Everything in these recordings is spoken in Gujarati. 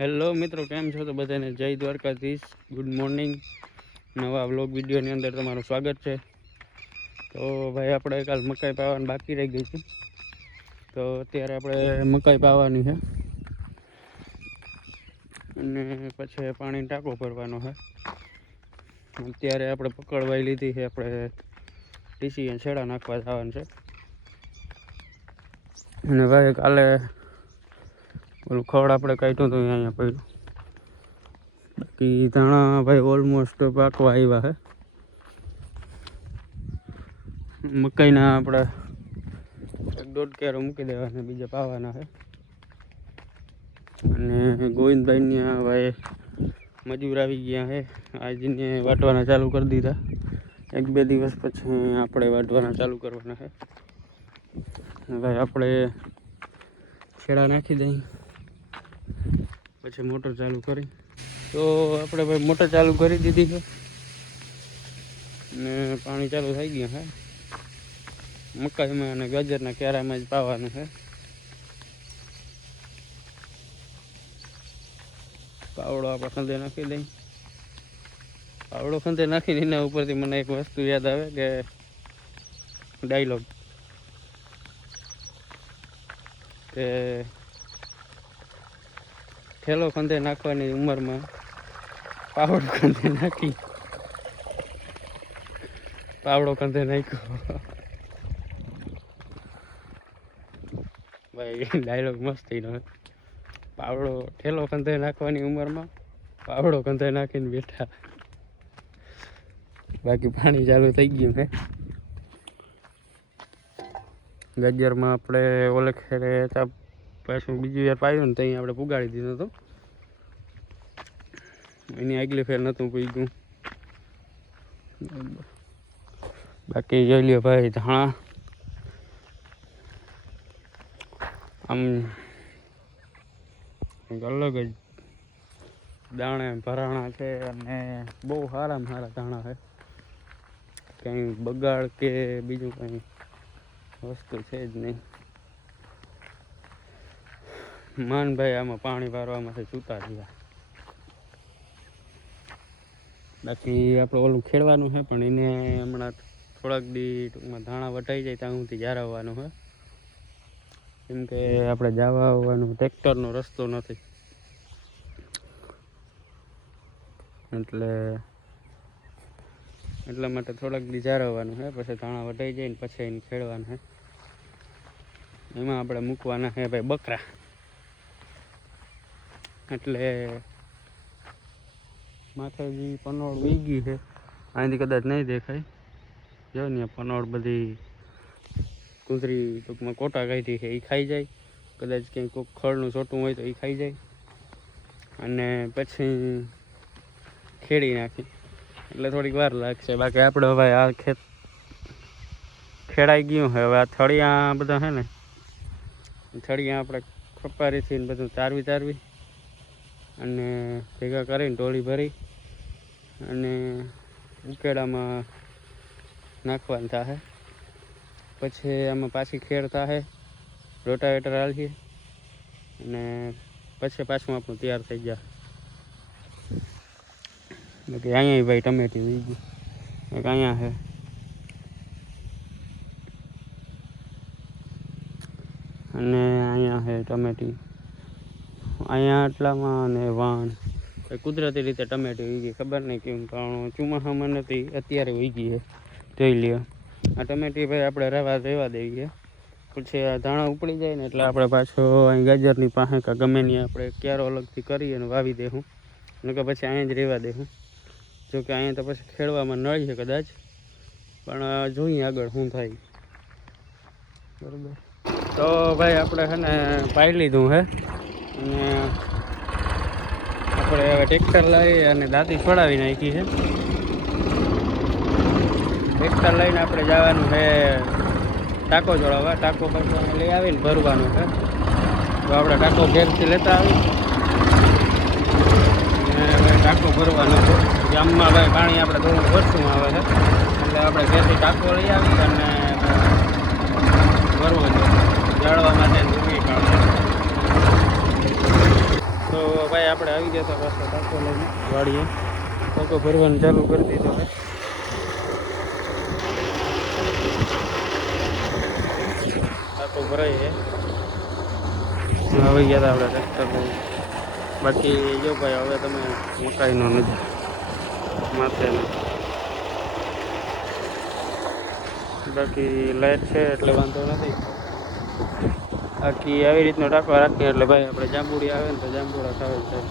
હેલો મિત્રો, કેમ છો? તો બધાને જય દ્વારકાધીશ, ગુડ મોર્નિંગ. નવા વ્લોગ વિડીયોની અંદર તમારું સ્વાગત છે. તો ભાઈ આપણે કાલ મકાઈ પાવાની બાકી રહી ગઈ છે, તો અત્યારે આપણે મકાઈ પાવાની છે અને પછી પાણી ટાંકો ભરવાનો છે. અત્યારે આપણે પકડવાઈ લીધી છે, આપણે ટીસી છેડા નાખવા જવાનું છે. અને ભાઈ કાલે ઓલું ખડ આપણે કાઢ્યું હતું અહીંયા પડ્યું. બાકી ધાણા ભાઈ ઓલમોસ્ટ પાકવા આવ્યા છે. મકાઈના આપણે 1.5 કેરો મૂકી દેવાના, બીજા પાવાના છે. અને ગોવિંદભાઈની ભાઈ મજૂર આવી ગયા છે, આજને વાટવાના ચાલુ કરી દીધા. 1-2 દિવસ પછી આપણે વાટવાના ચાલુ કરવાના છે. ભાઈ આપણે છેડા નાખી દઈએ, પછી મોટર ચાલુ કરી. તો આપણે ભાઈ મોટર ચાલુ કરી દીધી છે ને પાણી ચાલુ થઈ ગયું છે. મકાઈમાં અને ગાજરના ક્યારામાં જ પાવાનું છે. પાવડો આપણે ખંધે નાખી દઈએ. પાવડો ખંધે નાખીને એના ઉપરથી મને એક વસ્તુ યાદ આવે કે ડાયલોગ કે ઠેલો ખંધે નાખવાની ઉંમરમાં પાવડો ખંધે નાખી, પાવડો ખંધે નાખ્યો. ભાઈ ડાયલોગ મસ્ત થઈને પાવડો ઠેલો ખંધે નાખવાની ઉંમરમાં પાવડો ખંધે નાખીને બેઠા. બાકી પાણી ચાલુ થઈ ગયું છે. ગાજરમાં આપણે ઓલે ખેરે પાછું બીજી વાર પાયું ને ત્યાં આપણે પુગાડી દીધું હતું. એની આગલી ફેર નહોતું પૂગ્યું. બાકી જોઈ લ્યો ભાઈ, ધાણા આમ અલગ જ દાણે ભરાણા છે અને બહુ સારામાં સારા ધાણા છે. કંઈ બગાડ કે બીજું કંઈ વસ્તુ છે જ નહીં. માનભાઈ આમાં પાણી વારવામાંથી છૂટા થયા. બાકી આપણે ઓલું ખેડવાનું છે, પણ એને હમણાં થોડાક દી ટૂંકમાં ધાણા વટાઈ જાય ત્યાં સુધી જાળવવાનું છે. કેમ કે આપણે જવા આવવાનું ટ્રેક્ટરનો રસ્તો નથી, એટલા માટે થોડાક દી જાળવવાનું છે. પછી ધાણા વટાઈ જાય ને પછી એને ખેડવાનું છે. એમાં આપણે મૂકવાના છે ભાઈ બકરા. એટલે માથે જે પનોળ વીગી છે, અહીંથી કદાચ નહીં દેખાય. જો ને પનોળ બધી કૂતરી ટૂંકમાં કોટા કાઢી છે, એ ખાઈ જાય. કદાચ ક્યાંય કોઈક ખળનું છોટું હોય તો એ ખાઈ જાય અને પછી ખેડી નાખી. એટલે થોડીક વાર લાગશે. બાકી આપણે હવે આ ખેત ખેડાઈ ગયું છે. હવે આ થળિયા બધા છે ને, થળિયા આપણે ખપારીથી બધું તારવી અને ભેગા કરીને ટોળી ભરી અને ઉકેડામાં નાખવાનું થાય. પછી આમાં પાછી ખેડ થાય, રોટાવેટર હાલીએ અને પછી પાછું આપણું તૈયાર થઈ જાય. બાકી અહીંયા ભાઈ ટમેટી વી ગઈ, એક અહીંયા છે. અને અહીંયા છે ટમેટી, અહીંયા આટલામાં. અને વાણ કુદરતી રીતે ટમેટી વી ગઈ, ખબર નહીં કેમ, પણ ચોમાસામાં નથી, અત્યારે વી ગઈ છે. જોઈ લ્યો આ ટમેટી ભાઈ આપણે રહેવા દેવી. પછી આ ધાણા ઉપડી જાય ને એટલે આપણે પાછો અહીં ગાજરની પાસે કે ગમે ત્યાં આપણે ક્યારો અલગથી કરી અને વાવી દેવું, ને કે પછી અહીંયા જ રહેવા દેવું. જોકે અહીંયા તો પછી ખેડવામાં નળી છે કદાચ, પણ જોઈએ આગળ શું થાય. બરાબર. તો ભાઈ આપણે છે ને પાઈ લીધું છે અને આપણે હવે ટ્રેક્ટર લઈ અને દાંતી છોડાવી નાખી છે. ટ્રેક્ટર લઈને આપણે જવાનું છે ટાંકો જોડાવવા. ટાંકો પછી લઈ આવીને ભરવાનું છે. તો આપણે ટાંકો ઘેરથી લેતા આવી અને ભાઈ ટાંકો ભરવાનો છે. ગામમાં ભાઈ પાણી આપણે થોડું ઓછું આવે છે, એટલે આપણે ઘેરથી ટાંકો લઈ આવી અને ભરવો છે જાળવા માટે ઊભી કાઢે. તો ભાઈ આપણે આવી ગયા હતા પાછા ટાંકો લઈને વાડીએ. ટાંકો ભરવાનું ચાલુ કરી દીધો હવે. ટાંકો ભરાય છે. આવી ગયા હતા આપણે ટ્રેક્ટર. બાકી જો ભાઈ હવે તમે મકાઈનો નથી માથે. બાકી લાઈટ છે એટલે વાંધો નથી. બાકી આવી રીતનો ટાંકો રાખીએ એટલે ભાઈ આપણે જાંબુડી આવે ને તો જાંબુડા ખાવે થાય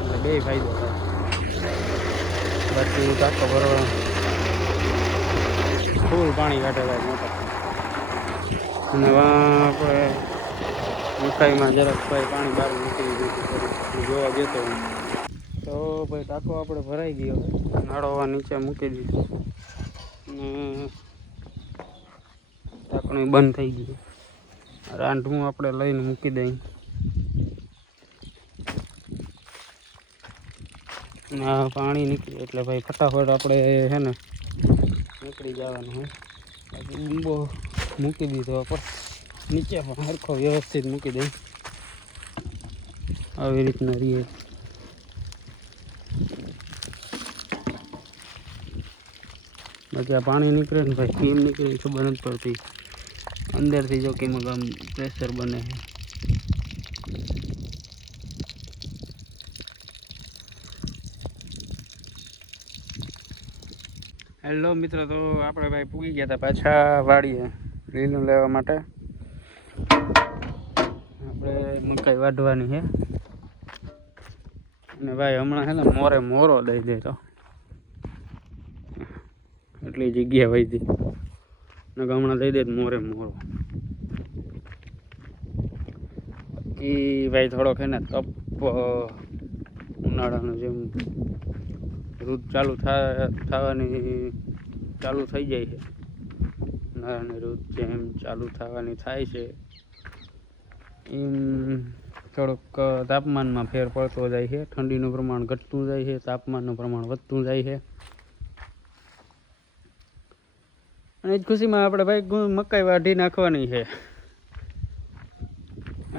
એટલે બે ફાયદો થાય. બાકી ટાંકો ભરવા ફૂલ પાણી કાઢે ભાઈ મોટા. અને આપણે મકાઈમાં જરાક ભાઈ પાણી બહાર નીકળી ગયું જોવા ગયો તો ભાઈ ટાંકો આપણે ભરાઈ ગયો. નાળોવા નીચે મૂકી દીધો અને ટાંકણું બંધ થઈ ગયું. રાંઢવું આપણે લઈને મૂકી દઈએ અને પાણી નીકળે એટલે ભાઈ ફટાફટ આપણે છે ને નીકળી જવાનું હોય. બાકી લીંબો મૂકી દીધો આપણે નીચે પણ સરખો વ્યવસ્થિત મૂકી દઈએ. આવી રીતના રહીએ. બાકી આ પાણી નીકળે ને ભાઈ કેમ નીકળે ખબર નથી પડતી. અંદરથી જો કેમ આમ પ્રેશર બને છે. હેલો મિત્રો, તો આપણે ભાઈ પૂગી ગયા હતા પાછા વાડીએ લીલું લેવા માટે. આપણે મકાઈ વાઢવાની છે અને ભાઈ હમણાં છે ને મોરે મોરો દઈ દેતો એટલી જગ્યા વહી હતી ને હમણાં દઈ દે મોરે મોરો. એ ભાઈ થોડોક છે ને તપ ઉનાળાનું જેમ ઋતુ ચાલુ થઈ જાય છે. ઉનાળાની ઋતુ જેમ ચાલુ થવાની થાય છે એમ થોડુંક તાપમાનમાં ફેર પડતો જાય છે. ઠંડીનું પ્રમાણ ઘટતું જાય છે, તાપમાનનું પ્રમાણ વધતું જાય છે. અને એ જ ખુશીમાં આપણે ભાઈ મકાઈ વાઢી નાખવાની છે.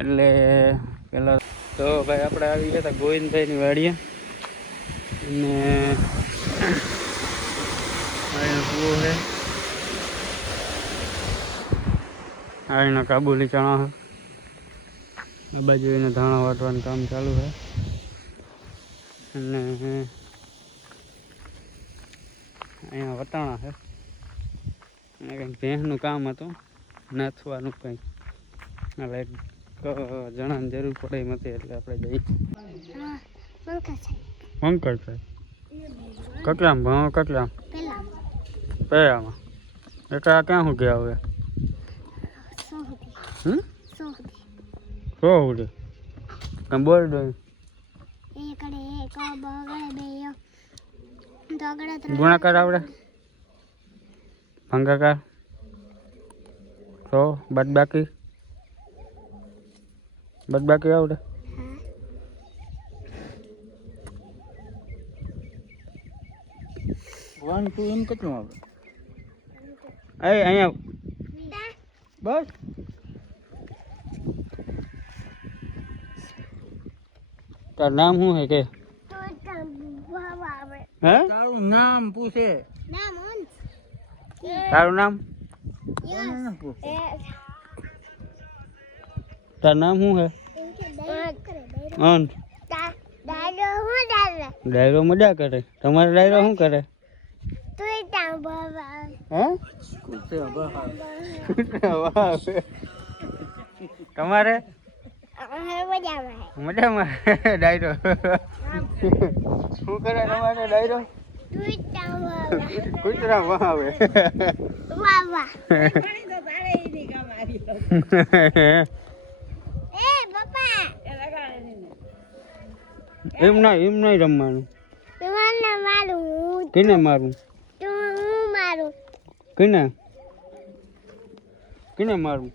એટલે પેલા તો ભાઈ આપણે આવી ગયા હતા ગોવિંદભાઈની વાડીએ અને કૂવો છે. આ એના કાબુલી ચણા છે. આ બાજુ એને ધાણા વાટવાનું કામ ચાલુ છે અને અહીંયા વટાણા છે. અને કંઈક ભેંસનું કામ હતું નાથવાનું કંઈક. એટલે એક જણાની જરૂર પડે એમ હતી એટલે આપણે જઈ. પંકજ છે કેટલામ ભણો કેટલામ પહેલામાં એક આ ક્યાં શું ગયા હવે 100 સુધી તમે બોલ દો. ગુણાકાર આવડે ભાંગાકાર 100 બાદબાકી આવડે. 1 2 એમ કેટલું આવડે? અહીંયા બસ તારું નામ શું છે કે હે? તારું નામ પૂછે. તારું નામ તારું નામ શું છે? ડાયરો મજા કરે. તમારે ડાયરો શું કરે? તમારે મજામાં ડાયરો શું કરે? તમારે ડાયરો કૂતરા વાવે. એમ નહીં રમવાનું. કેને મારું? કેને મારું?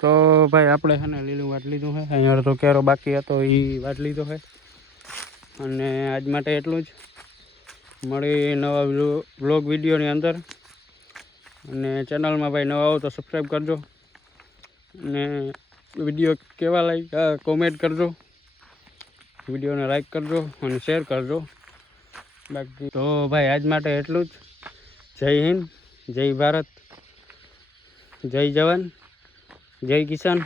તો ભાઈ આપણે છે ને લીલું વાટ લીધું છે. અહીંયા તો કેરો બાકી હતો એ વાટ લીધો છે અને આજ માટે એટલું જ. મળી નવા વ્લોગ વિડીયોની અંદર. અને ચેનલમાં ભાઈ નવા આવો તો સબસ્ક્રાઈબ કરજો અને વિડીયો કેવા લાગ્યા કોમેન્ટ કરજો, વિડીયોને લાઈક કરજો અને શેર કરજો. બાકી તો ભાઈ આજ માટે એટલું જ. જય હિન્દ, જય ભારત, જય જવાન, જય કિસાન.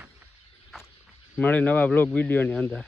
મળી નવા વ્લોગ વિડીયોની અંદર.